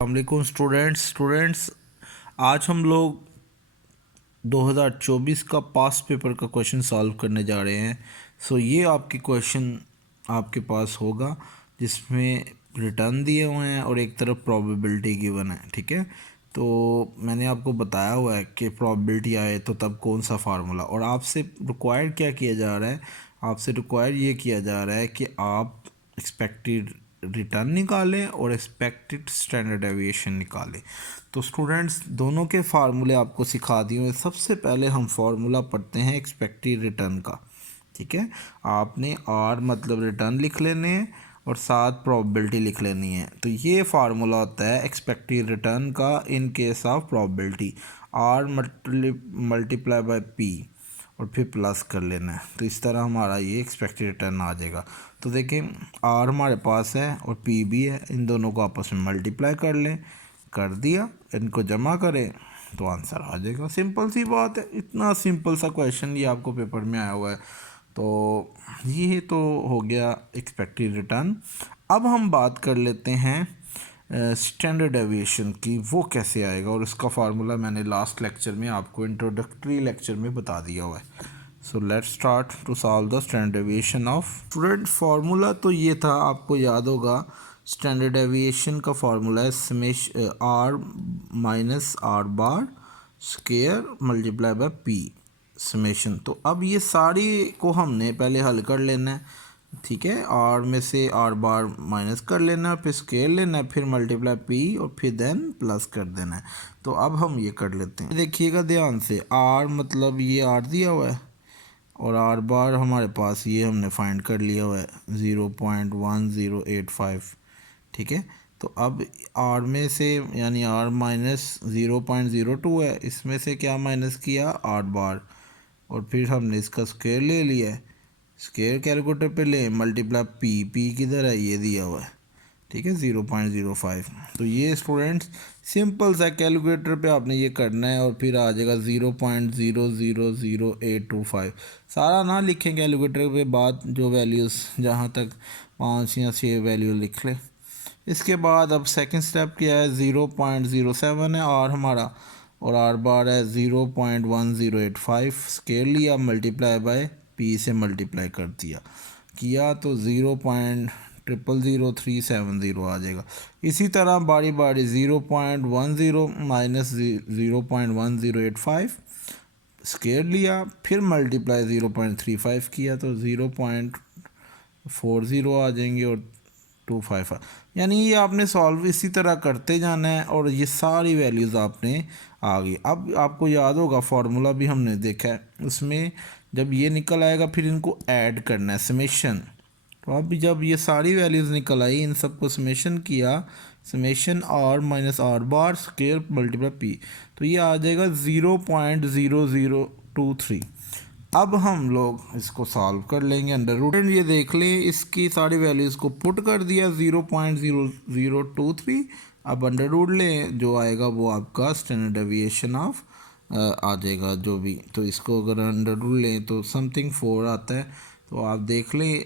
वालेकुम स्टूडेंट्स आज हम लोग 2024 का पास्ट पेपर का क्वेश्चन सॉल्व करने जा रहे हैं। ये आपकी क्वेश्चन आपके पास होगा जिसमें रिटर्न दिए हुए हैं और एक तरफ प्रोबेबिलिटी गिवन है। ठीक है, तो मैंने आपको बताया हुआ है कि प्रोबेबिलिटी आए तो तब कौन सा फार्मूला, और आपसे रिक्वायर्ड क्या किया जा रहा है, आपसे रिक्वायर्ड ये किया जा रहा है कि आप एक्सपेक्टेड रिटर्न निकालें और एक्सपेक्टेड स्टैंडर्ड डेविएशन निकालें। तो स्टूडेंट्स दोनों के फार्मूले आपको सिखा दिए हुए। सबसे पहले हम फार्मूला पढ़ते हैं एक्सपेक्टेड रिटर्न का। ठीक है, आपने आर मतलब रिटर्न लिख लेने हैं और साथ प्रोबेबिलिटी लिख लेनी है। तो ये फार्मूला होता है एक्सपेक्टेड रिटर्न का in case of probability, R multiply by P और फिर प्लस कर लेना है। तो इस तरह हमारा ये एक्सपेक्टेड रिटर्न आ जाएगा। तो देखें आर हमारे पास है और पी भी है, इन दोनों को आपस में मल्टीप्लाई कर लें, कर दिया, इनको जमा करें तो आंसर आ जाएगा। सिंपल सी बात है, इतना सिंपल सा क्वेश्चन ये आपको पेपर में आया हुआ है। तो ये तो हो गया एक्सपेक्टेड रिटर्न। अब हम बात कर लेते हैं स्टैंडर्ड डेविएशन की, वो कैसे आएगा, और उसका फार्मूला मैंने लास्ट लेक्चर में आपको इंट्रोडक्टरी लेक्चर में बता दिया हुआ है। So let's start to solve the standard deviation of. Student formula तो ये था, आपको याद होगा स्टैंडर्ड डेविएशन का फार्मूला है समेश R minus R bar square multiply by P summation. तो अब ये सारी को हमने पहले हल कर लेना है। ठीक है, आर में से आर बार माइनस कर लेना है, फिर स्केयर लेना है, फिर मल्टीप्लाई पी और फिर देन प्लस कर देना है। तो अब हम ये कर लेते हैं, देखिएगा ध्यान से। आर मतलब ये आर दिया हुआ है और आर बार हमारे पास ये हमने फाइंड कर लिया हुआ है 0.1085। ठीक है, तो अब आर में से यानी आर माइनस 0.02 है, इसमें से क्या माइनस किया आर बार, और फिर हमने इसका स्क्वायर ले लिया है। स्क्वायर कैलकुलेटर पे ले, मल्टीप्लाई पी, पी किधर है, ये दिया हुआ है। ठीक है 0.05। तो ये स्टूडेंट्स सिंपल सा कैलकुलेटर पे आपने ये करना है और फिर आ जाएगा 0.000825। सारा ना लिखें कैलकुलेटर पे, बात जो वैल्यूज़ जहाँ तक 5 या 6 वैल्यू लिख लें। इसके बाद अब सेकंड स्टेप क्या है, 0.07 है आर हमारा और आर बार है 0.1085। स्केल लिया, मल्टीप्लाई बाय पी से मल्टीप्लाई कर दिया किया तो 0.000370 आ जाएगा। इसी तरह बारी बारी 0.10 माइनस 0.1085 स्केयर लिया, फिर मल्टीप्लाई 0.35 किया तो 0.40 आ जाएंगे और 255। यानी ये आपने सॉल्व इसी तरह करते जाना है और ये सारी वैल्यूज़ आपने आ गई। अब आपको याद होगा फार्मूला भी हमने देखा है, उसमें जब ये निकल आएगा फिर इनको ऐड करना है समेशन। तो अब जब ये सारी वैल्यूज़ निकल आई, इन सबको समेशन किया, summation R minus R bar square multiply P, तो ये आ जाएगा 0.0023। अब हम लोग इसको सॉल्व कर लेंगे अंडर रूट। ये देख लें, इसकी सारी वैल्यूज़ को पुट कर दिया 0.0023। अब अंडर रूट लें, जो आएगा वो आपका स्टैंडर्ड डेविएशन ऑफ आ जाएगा जो भी। तो इसको अगर अंडर रूट लें तो समथिंग 4 आता है। तो आप देख लें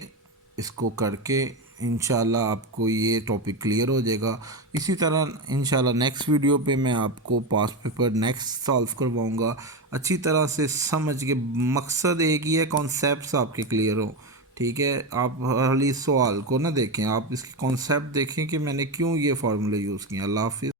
इसको करके, इंशाल्लाह आपको ये टॉपिक क्लियर हो जाएगा। इसी तरह इंशाल्लाह नेक्स्ट वीडियो पे मैं आपको पास्ट पेपर नेक्स्ट सॉल्व करवाऊँगा। अच्छी तरह से समझ के, मकसद एक ही है कॉन्सेप्ट्स आपके क्लियर हो। ठीक है, आप हर सवाल को ना देखें, आप इसके कॉन्सेप्ट देखें कि मैंने क्यों ये फार्मूले यूज़ किया। अल्लाह हाफिज़।